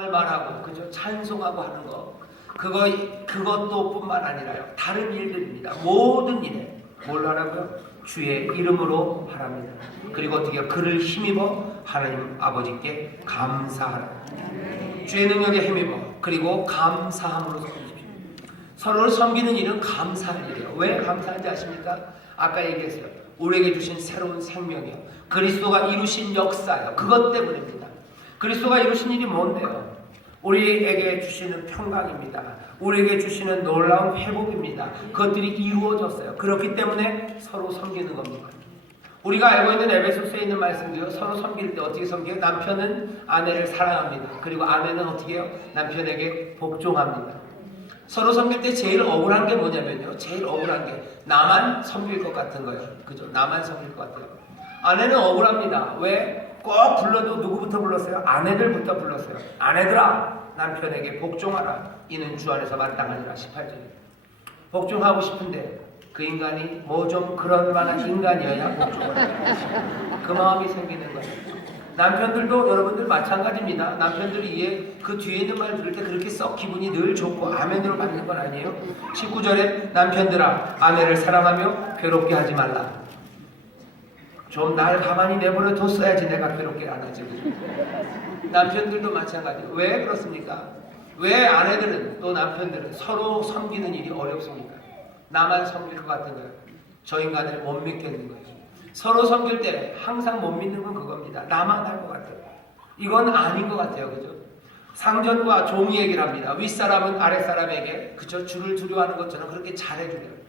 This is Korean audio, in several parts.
을 말하고 그죠? 찬송하고 하는 거 그것도 뿐만 아니라요 다른 일들입니다. 모든 일에 뭘 하라고요? 주의 이름으로 하랍니다. 그리고 어떻게 그를 힘입어 하나님 아버지께 감사하라. 주의 능력에 힘입어 그리고 감사함으로 섬기십시오. 서로를 섬기는 일은 감사할 일이에요. 왜 감사한지 아십니까? 아까 얘기했어요. 우리에게 주신 새로운 생명이요, 그리스도가 이루신 역사요, 그것 때문입니다. 그리스도가 이루신 일이 뭔데요? 우리에게 주시는 평강입니다. 우리에게 주시는 놀라운 회복입니다. 그것들이 이루어졌어요. 그렇기 때문에 서로 섬기는 겁니다. 우리가 알고 있는 에베소서에 있는 말씀도요, 서로 섬길 때 어떻게 섬겨요? 남편은 아내를 사랑합니다. 그리고 아내는 어떻게 해요? 남편에게 복종합니다. 서로 섬길 때 제일 억울한 게 뭐냐면요, 제일 억울한 게 나만 섬길 것 같은 거예요. 그죠? 나만 섬길 것 같아요. 아내는 억울합니다. 왜? 꼭 불러도 누구부터 불렀어요? 아내들부터 불렀어요. 아내들아, 남편에게 복종하라. 이는 주 안에서 마땅하니라. 18절에 복종하고 싶은데 그 인간이 뭐 좀 그런 만한 인간이어야 복종을 해요. 그 마음이 생기는 거예요. 남편들도 여러분들 마찬가지입니다. 남편들이 그 뒤에 있는 말 들을 때 그렇게 썩 기분이 늘 좋고 아멘으로 받는 건 아니에요. 19절에 남편들아, 아내를 사랑하며 괴롭게 하지 말라. 좀 날 가만히 내버려 뒀어야지 내가 괴롭게 안 하지. 남편들도 마찬가지예요. 왜 그렇습니까? 왜 아내들은 또 남편들은 서로 섬기는 일이 어렵습니까? 나만 섬길 것 같은 거예요. 저 인간을 못 믿겠는 거예요. 서로 섬길 때 항상 못 믿는 건 그겁니다. 나만 할 것 같아요. 이건 아닌 것 같아요. 그죠? 상전과 종이 얘기를 합니다. 윗사람은 아랫사람에게 그죠? 주를 두려워하는 것처럼 그렇게 잘해주래요.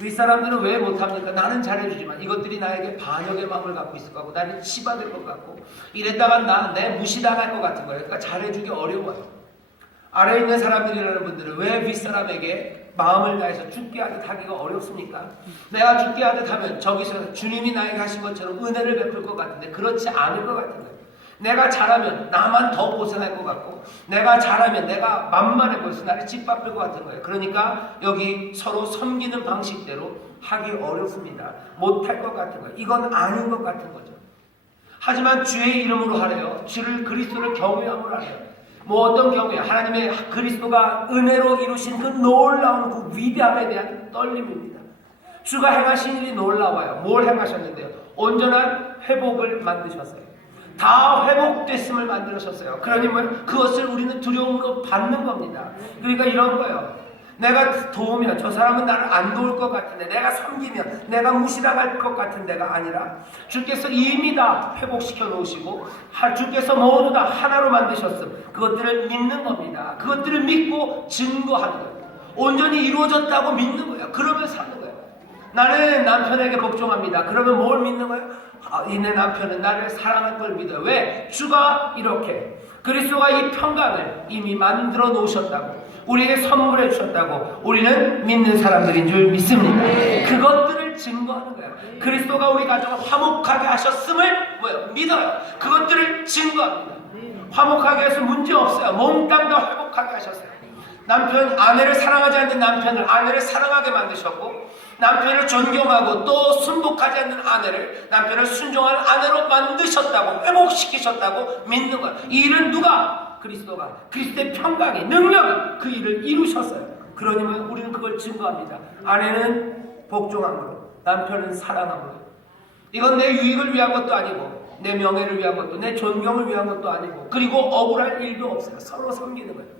윗사람들은 왜 못합니까? 나는 잘해주지만 이것들이 나에게 반역의 마음을 갖고 있을 것 같고 나는 치받을 것 같고 이랬다가 내 무시당할 것 같은 거예요. 그러니까 잘해주기 어려워요. 아래에 있는 사람들이라는 분들은 왜 윗사람에게 마음을 다해서 죽게 하듯 하기가 어렵습니까? 내가 죽게 하듯 하면 저기서 주님이 나에게 하신 것처럼 은혜를 베풀 것 같은데 그렇지 않을 것 같은 거예요. 내가 잘하면 나만 더 고생할 것 같고 내가 잘하면 내가 만만해 보여서 나를 짓밟을 것 같은 거예요. 그러니까 여기 서로 섬기는 방식대로 하기 어렵습니다. 못할 것 같은 거예요. 이건 아닌 것 같은 거죠. 하지만 주의 이름으로 하래요. 주를 그리스도를 경외함으로 하래요. 뭐 어떤 경우에 하나님의 그리스도가 은혜로 이루신 그 놀라운 그 위대함에 대한 떨림입니다. 주가 행하신 일이 놀라워요. 뭘 행하셨는데요? 온전한 회복을 만드셨어요. 다 회복됐음을 만들으셨어요. 그러니 그것을 우리는 두려움으로 받는 겁니다. 그러니까 이런 거예요. 내가 도우면 저 사람은 나를 안 도울 것 같은데, 내가 섬기면 내가 무시당할 것 같은 데가 아니라 주께서 이미 다 회복시켜 놓으시고 주께서 모두 다 하나로 만드셨음. 그것들을 믿는 겁니다. 그것들을 믿고 증거하는 거예요. 온전히 이루어졌다고 믿는 거예요. 그러면 사는 거예요. 나는 남편에게 복종합니다. 그러면 뭘 믿는 거예요? 내 남편은 나를 사랑할 걸 믿어요. 왜? 주가 이렇게 그리스도가 이 평강을 이미 만들어 놓으셨다고, 우리에게 선물해 주셨다고 우리는 믿는 사람들인 줄 믿습니다. 그것들을 증거하는 거예요. 그리스도가 우리 가정을 화목하게 하셨음을 믿어요. 그것들을 증거합니다. 화목하게 해서 문제 없어요. 몽땅 다 회복하게 하셨어요. 아내를 사랑하지 않는 남편을 아내를 사랑하게 만드셨고, 남편을 존경하고 또 순복하지 않는 아내를 남편을 순종하는 아내로 만드셨다고, 회복시키셨다고 믿는 거예요. 이 일은 누가? 그리스도가, 그리스도의 평강의 능력이 그 일을 이루셨어요. 그러니 우리는 그걸 증거합니다. 아내는 복종함으로, 남편은 사랑함으로. 이건 내 유익을 위한 것도 아니고 내 명예를 위한 것도, 내 존경을 위한 것도 아니고, 그리고 억울할 일도 없어요. 서로 섬기는 거예요.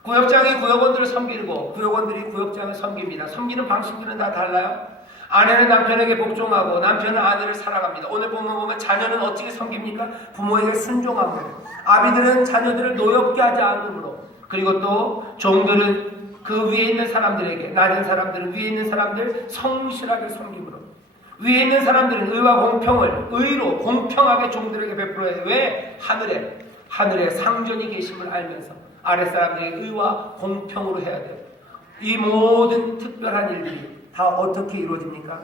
구역장이 구역원들을 섬기고 구역원들이 구역장을 섬깁니다. 섬기는 방식들은 다 달라요. 아내는 남편에게 복종하고 남편은 아내를 사랑합니다. 오늘 보면 자녀는 어떻게 섬깁니까? 부모에게 순종함으로. 아비들은 자녀들을 노엽게 하지 않음으로. 그리고 또 종들은 그 위에 있는 사람들에게, 낮은 사람들은 위에 있는 사람들 성실하게 섬김으로. 위에 있는 사람들은 의와 공평을 의로 공평하게 종들에게 베풀어야 해요. 왜? 하늘에 상전이 계심을 알면서 아랫사람들의 의와 공평으로 해야 돼요. 이 모든 특별한 일들이 다 어떻게 이루어집니까?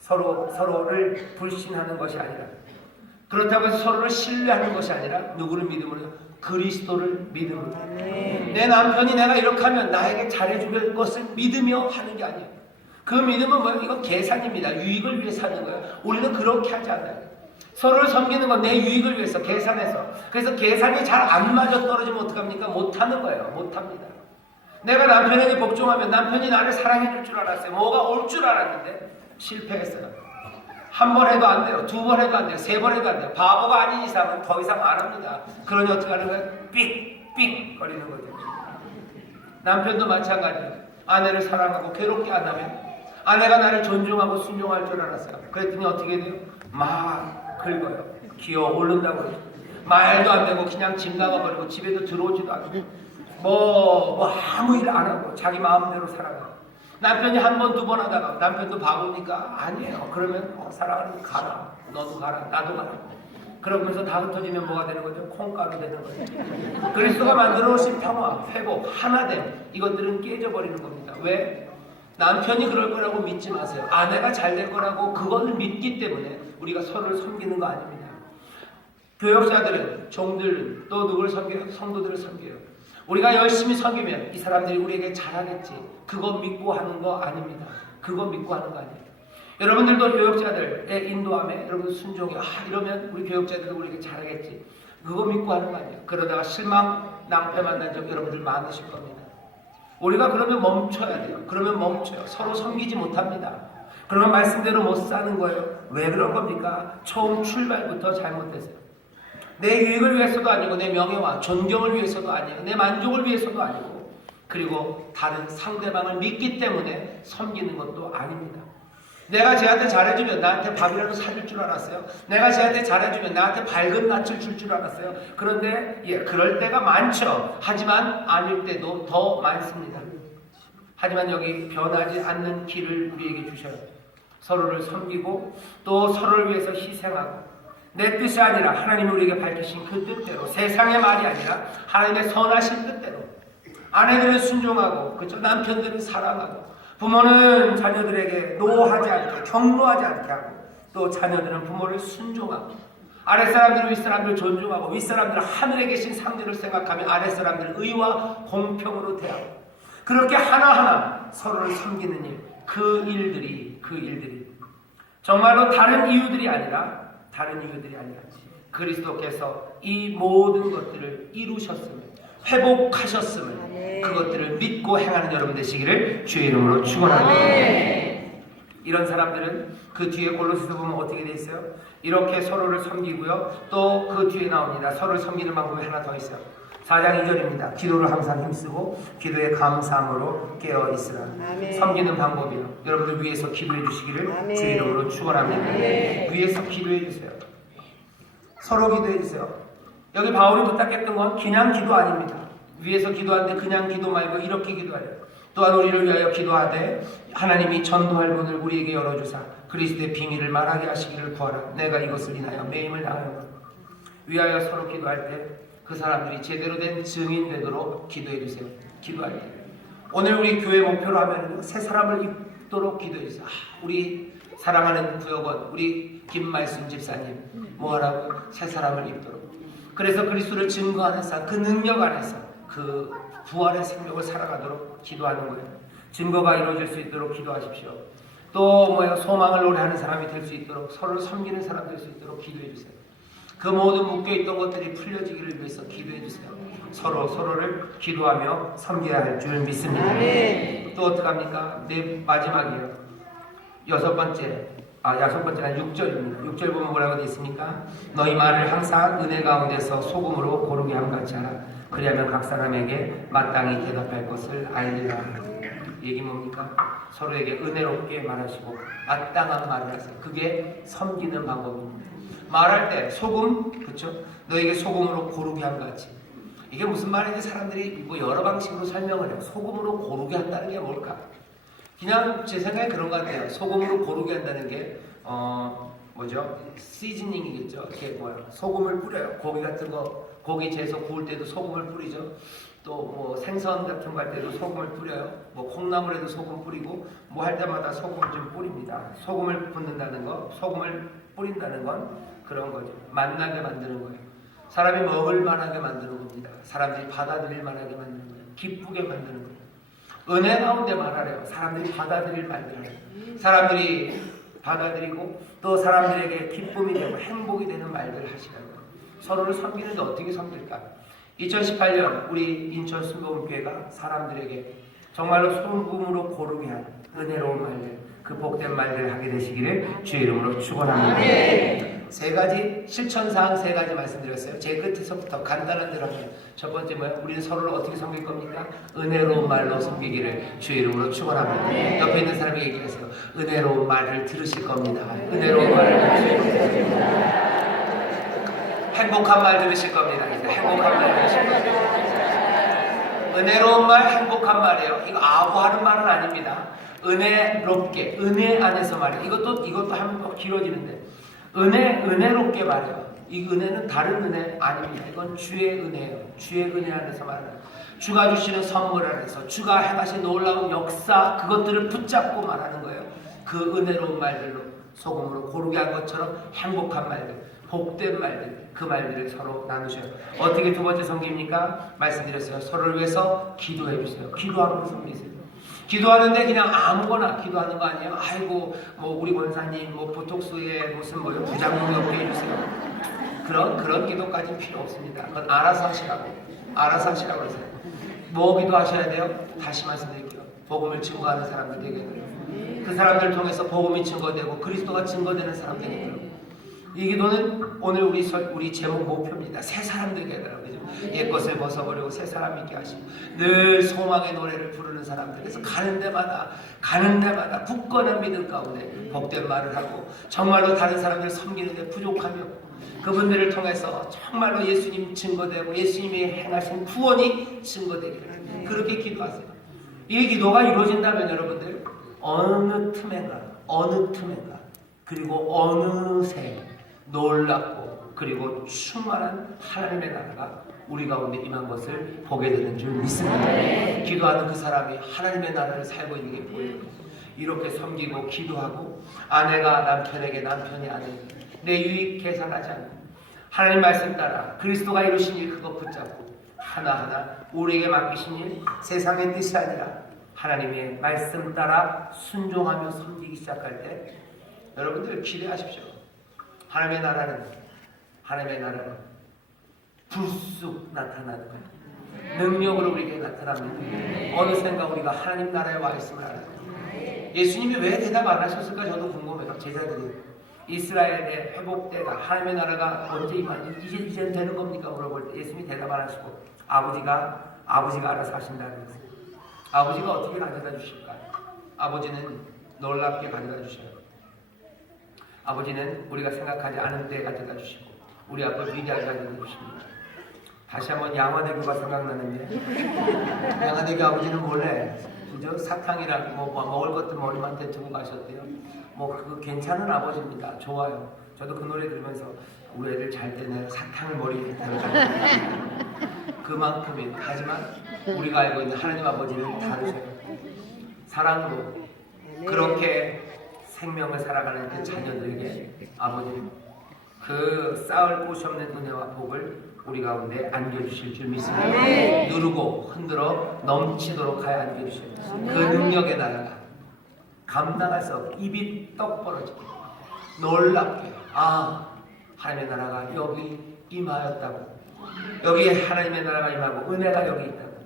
서로를 불신하는 것이 아니라, 그렇다고 해서 서로를 신뢰하는 것이 아니라 누구를 믿음으로? 그리스도를 믿음으로. 내 남편이 내가 이렇게 하면 나에게 잘해줄 것을 믿으며 하는 게 아니에요. 그 믿음은 뭐예요? 이건 계산입니다. 유익을 위해 사는 거예요. 우리는 그렇게 하지 않아요. 서로를 섬기는 건 내 유익을 위해서 계산해서. 그래서 계산이 잘 안 맞아 떨어지면 어떡합니까? 못하는 거예요. 못합니다. 내가 남편에게 복종하면 남편이 나를 사랑해 줄 줄 알았어요. 뭐가 올 줄 알았는데 실패했어요. 한 번 해도 안 돼요. 두 번 해도 안 돼요. 세 번 해도 안 돼요. 바보가 아닌 이상은 더 이상 안 합니다. 그러니 어떻게 하는 거예요? 삑삑 거리는 거죠. 남편도 마찬가지예요. 아내를 사랑하고 괴롭게 안 하면 아내가 나를 존중하고 순종할 줄 알았어요. 그랬더니 어떻게 돼요? 막 긁어요. 기어 오른다고 그러죠. 말도 안 되고 그냥 집 나가버리고 집에도 들어오지도 않고 뭐 아무 일 안 하고 자기 마음대로 살아가요. 남편이 한 번, 두 번 하다가 남편도 바보니까 아니에요. 그러면 사랑하는 가라. 너도 가라. 나도 가라. 그러면서 다 흩어지면 뭐가 되는 거죠? 콩가루 되는 거죠. 그리스도가 만들어 놓으신 평화, 회복, 하나됨 이것들은 깨져버리는 겁니다. 왜? 남편이 그럴 거라고 믿지 마세요. 아내가 잘 될 거라고 그것을 믿기 때문에 우리가 서로를 섬기는 거 아닙니다. 교역자들은 종들 또 누구를 섬겨요? 성도들을 섬겨요. 우리가 열심히 섬기면 이 사람들이 우리에게 잘하겠지. 그거 믿고 하는 거 아닙니다. 그거 믿고 하는 거 아니에요. 여러분들도 교역자들의 인도함에 여러분 순종해. 이러면 우리 교역자들도 우리에게 잘하겠지. 그거 믿고 하는 거 아니에요. 그러다가 실망, 낭패 만난 적 여러분들 많으실 겁니다. 우리가 그러면 멈춰야 돼요. 그러면 멈춰요. 서로 섬기지 못합니다. 그러면 말씀대로 못 사는 거예요. 왜 그런 겁니까? 처음 출발부터 잘못됐어요. 내 유익을 위해서도 아니고 내 명예와 존경을 위해서도 아니고 내 만족을 위해서도 아니고 그리고 다른 상대방을 믿기 때문에 섬기는 것도 아닙니다. 내가 쟤한테 잘해주면 나한테 밥이라도 사줄 줄 알았어요. 내가 쟤한테 잘해주면 나한테 밝은 낯을 줄 줄 알았어요. 그런데 그럴 때가 많죠. 하지만 아닐 때도 더 많습니다. 하지만 여기 변하지 않는 길을 우리에게 주셔요. 서로를 섬기고 또 서로를 위해서 희생하고 내 뜻이 아니라 하나님이 우리에게 밝히신 그 뜻대로 세상의 말이 아니라 하나님의 선하신 뜻대로 아내들은 순종하고 그쵸? 남편들은 사랑하고 부모는 자녀들에게 노하지 않게 경노하지 않게 하고 또 자녀들은 부모를 순종하고 아랫사람들은 윗사람들을 존중하고 윗사람들은 하늘에 계신 상대를 생각하며 아랫사람들은 의와 공평으로 대하고 그렇게 하나하나 서로를 섬기는 일, 그 일들이 정말로 다른 이유들이 아니라 그리스도께서 이 모든 것들을 이루셨음을 회복하셨음을 그것들을 믿고 행하는 여러분 되시기를 주의 이름으로 축원합니다. 이런 사람들은 그 뒤에 골로새서 보면 어떻게 돼 있어요? 이렇게 서로를 섬기고요. 또 그 뒤에 나옵니다. 서로를 섬기는 방법이 하나 더 있어요. 4장 2절입니다. 기도를 항상 힘쓰고 기도에 감사함으로 깨어 있으라. 섬기는 방법이요. 여러분들 위해서 기도해 주시기를 주의 이름으로 축원합니다. 위해서 기도해 주세요. 서로 기도해 주세요. 여기 바울이 부탁했던 건 그냥 기도 아닙니다. 위해서 기도하는데 그냥 기도 말고 이렇게 기도하래요. 또한 우리를 위하여 기도하되 하나님이 전도할 문을 우리에게 열어주사 그리스도의 비밀을 말하게 하시기를 구하라. 내가 이것을 인하여 매임을 당하여 위하여 서로 기도할 때 그 사람들이 제대로 된 증인 되도록 기도해 주세요. 기도할 때 오늘 우리 교회 목표로 하면 새 사람을 입도록 기도해 주세요. 우리 사랑하는 구역원 우리 김말순 집사님 뭐하라고? 새 사람을 입도록. 그래서 그리스도를 증거하는 삶, 그 능력 안에서 그 부활의 생명을 살아가도록 기도하는 거예요. 증거가 이루어질 수 있도록 기도하십시오. 또 소망을 노래하는 사람이 될 수 있도록 서로를 섬기는 사람 될 수 있도록 기도해 주세요. 그 모든 묶여있던 것들이 풀려지기를 위해서 기도해 주세요. 서로를 기도하며 섬겨야 할 줄 믿습니다. 또 어떡합니까? 네, 마지막이에요. 여섯 번째가 6절입니다. 6절 보면 뭐라고 되어 있습니까? 너희 말을 항상 은혜 가운데서 소금으로 고르게 함같이 하라. 그리하면 각 사람에게 마땅히 대답할 것을 알리라. 얘기 뭡니까? 서로에게 은혜롭게 말하시고 마땅한 말을 하세요. 그게 섬기는 방법입니다. 말할 때 소금, 그렇죠? 너에게 소금으로 고르게 함같이. 이게 무슨 말인지 사람들이 여러 방식으로 설명을 해요. 소금으로 고르게 한다는 게 뭘까? 그냥 제 생각에 그런 것 같아요. 소금으로 고르게 한다는 게 뭐죠? 시즈닝이겠죠. 이렇게 소금을 뿌려요. 고기 같은 거 고기 재서 구울 때도 소금을 뿌리죠. 또 생선 같은 거 할 때도 소금을 뿌려요. 콩나물에도 소금 뿌리고 할 때마다 소금을 좀 뿌립니다. 소금을 붓는다는 거, 소금을 뿌린다는 건 그런 거죠. 만나게 만드는 거예요. 사람이 먹을 만하게 만드는 겁니다. 사람들이 받아들일 만하게 만드는 거예요. 기쁘게 만드는 거예요. 은혜 가운데 말하래요. 사람들이 받아들일 말을 해요. 사람들이 받아들이고 또 사람들에게 기쁨이 되고 행복이 되는 말들을 하시라고요. 서로를 섬기는데 어떻게 섬길까? 2018년 우리 인천 순복음교회가 사람들에게 정말로 소금으로 고르게 한 은혜로운 말들, 그 복된 말들을 하게 되시기를 주의 이름으로 축원합니다. 세 가지 실천사항 세 가지 말씀드렸어요. 제 끝에서부터 간단한 대로 하면 첫 번째 뭐예요? 우리는 서로를 어떻게 섬길 겁니까? 은혜로운 말로 섬기기를 주의 이름으로 축원합니다. 옆에 있는 사람에게 얘기하세요. 은혜로운 말을 들으실 겁니다. 은혜로운 말을 들으실 겁니다. 행복한 말 들으실 겁니다. 이제 행복한 말 들으실 겁니다. 은혜로운 말, 행복한 말이에요. 이거 아부하는 말은 아닙니다. 은혜롭게, 은혜 안에서 말이에요. 이것도 하면 또 길어지는데 은혜롭게 말해요. 이 은혜는 다른 은혜 아닙니다. 이건 주의 은혜예요. 주의 은혜 안에서 말해요. 주가 주시는 선물 안에서 주가 행하신 놀라운 역사 그것들을 붙잡고 말하는 거예요. 그 은혜로운 말들로 소금으로 고르게 한 것처럼 행복한 말들, 복된 말들, 그 말들을 서로 나누셔요. 어떻게 두 번째 섬깁니까? 말씀드렸어요. 서로를 위해서 기도해 주세요. 기도하는 거 섬기세요. 기도하는데 그냥 아무거나 기도하는 거 아니에요. 아이고 뭐 우리 권사님 뭐 보톡스에 무슨 뭐요 부작용이 없게 해주세요. 그런 기도까지는 필요 없습니다. 그건 알아서 하시라고 그러세요. 뭐 기도하셔야 돼요? 다시 말씀드릴게요. 복음을 증거하는 사람들 되게 그 사람들을 통해서 복음이 증거되고 그리스도가 증거되는 사람 되게 이 기도는 오늘 우리 제목 목표입니다. 새 사람 되게 해달라고 그죠? 옛 것을 벗어버리고 새 사람 있게 하시고 늘 소망의 노래를 부르는 사람들. 그래서 가는 데마다 굳건한 믿음 가운데 복된 말을 하고 정말로 다른 사람들을 섬기는데 부족함이 없고 그분들을 통해서 정말로 예수님 증거되고 예수님이 행하신 구원이 증거되기를 그렇게 기도하세요. 이 기도가 이루어진다면 여러분들 어느 틈엔가 그리고 어느새 놀랍고 그리고 충만한 하나님의 나라가 우리 가운데 임한 것을 보게 되는 줄 믿습니다. 기도하는 그 사람이 하나님의 나라를 살고 있는 게 보여요. 이렇게 섬기고 기도하고 아내가 남편에게 남편이 아내에게 내 유익 계산하지 않고 하나님 말씀 따라 그리스도가 이루신 일 그거 붙잡고 하나하나 우리에게 맡기신 일 세상의 뜻이 아니라 하나님의 말씀 따라 순종하며 섬기기 시작할 때 여러분들 기대하십시오. 하나님의 나라는 불쑥 나타나는 거예요. 능력으로 우리에게 나타납니다. 어느샌가 우리가 하나님 나라에 와 있음을 알아요. 예수님이 왜 대답 안 하셨을까 저도 궁금해요. 제자들이 이스라엘의 회복때가 하나님의 나라가 언제 임하니 이제 되는 겁니까? 물어볼 때 예수님이 대답 안 하시고 아버지가 알아서 하신다는 거예요. 아버지가 어떻게 가져다 주실까요? 아버지는 놀랍게 가져다 주셔요. 아버지는 우리가 생각하지 않은 때 가져다 주시고 우리 앞을 위대하게 가져다 주십니다. 다시 한번 양화대교가 생각나는데 양화대교 아버지는 원래 그저 사탕이랑 뭐 먹을 것들 머리맡에 두고 가셨대요. 뭐 그거 괜찮은 아버지입니다. 좋아요. 저도 그 노래 들으면서 우리 애들 잘 때는 사탕을 머리에 대고 그만큼이 하지만 우리가 알고 있는 하나님 아버지는 다르셔요. 사랑으로 그렇게 생명을 살아가는 그 자녀들에게 아버지는 그 쌓을 곳이 없는 은혜와 복을 우리 가운데 안겨주실 줄 믿습니다. 누르고 흔들어 넘치도록 하여 안겨주실 그 능력의 나라가 감당할 수 없게 입이 떡 벌어지게 놀랍게 하나님의 나라가 여기 임하였다고 여기에 하나님의 나라가 임하고 은혜가 여기 있다고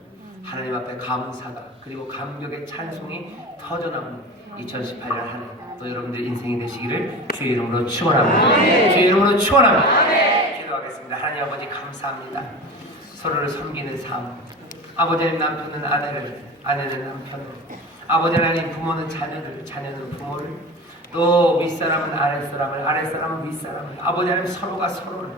하나님 앞에 감사가 그리고 감격의 찬송이 터져나오는 2018년 한 해 또 여러분들 인생이 되시기를 주의 이름으로 축원합니다. 주의 이름으로 축원합니다. 기도하겠습니다. 하나님 아버지 감사합니다. 서로를 섬기는 삶. 아버지는 남편은 아내는 남편을, 아버지 하나님 부모는 자녀를, 자녀는 부모를, 또 윗사람은 아랫사람을, 아랫사람은 윗사람을, 아버지 하나님 서로가 서로를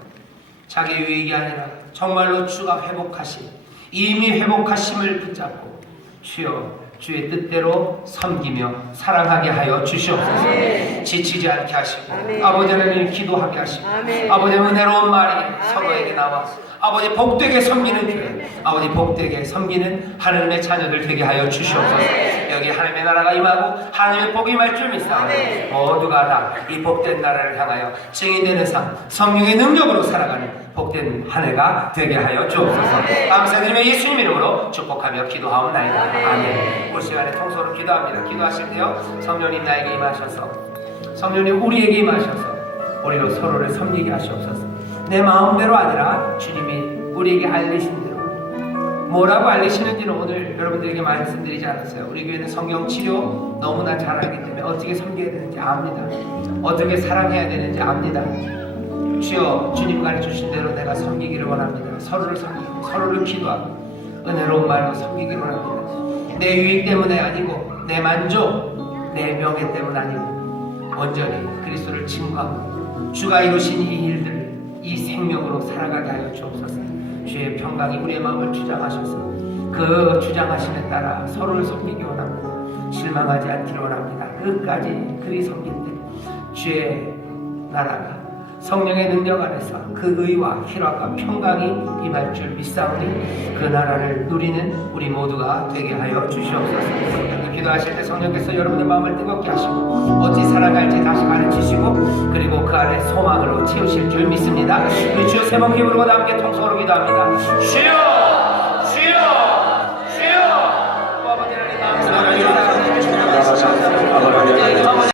자기 유익이 아니라 정말로 주가 회복하신 이미 회복하심을 붙잡고 주여 주의 뜻대로 섬기며 사랑하게 하여 주시옵소서. 지치지 않게 하시고 아버지 하나님 기도하게 하시고 아버지 은혜로운 말이 서로에게 나와 아버지 복되게 섬기는 교회 아버지 복되게 섬기는 하나님의 자녀들 되게 하여 주시옵소서. 여기 하나님의 나라가 임하고 하나님의 복이 임할 줄 믿사오니 모두가 다 이 복된 나라를 향하여 증인되는 삶 성령의 능력으로 살아가는 복된 한 해가 되게 하여 주옵소서. 감사드리며 예수님 이름으로 축복하며 기도하옵나이다. 아멘. 올 시간에 통소로 기도합니다. 기도하실 때요 성령님 나에게 임하셔서 성령님 우리에게 임하셔서 우리로 서로를 섬기게 하시옵소서. 내 마음대로 아니라 주님이 우리에게 알리신 대로, 뭐라고 알리시는지는 오늘 여러분들에게 말씀드리지 않았어요. 우리 교회는 성경 치료 너무나 잘 알기 때문에 어떻게 섬겨야 되는지 압니다. 어떻게 사랑해야 되는지 압니다. 주여, 주님 가르쳐주신 대로 내가 섬기기를 원합니다. 서로를 섬기고 서로를 기도하고 은혜로운 말로 섬기기를 원합니다. 내 유익 때문에 아니고 내 만족, 내 명예 때문 아니고 온전히 그리스도를 증거하고 주가 이루신 이 일들을 이 생명으로 살아가게 하여 주옵소서. 주의 평강이 우리의 마음을 주장하셔서 그 주장하심에 따라 서로를 섬기기 원합니다. 실망하지 않기를 원합니다. 끝까지 그리 섬길 때 주의 나라가 성령의 능력 안에서 그 의와 희락과 평강이 임할 줄 믿사오니 그 나라를 누리는 우리 모두가 되게 하여 주시옵소서. 기도하실 때 성령께서 여러분의 마음을 뜨겁게 하시고 어찌 살아갈지 다시 가르치시고 그리고 그 안에 소망으로 채우실 줄 믿습니다. 우리 주여 세 번 기부르고 함께 통성으로 기도합니다. 주여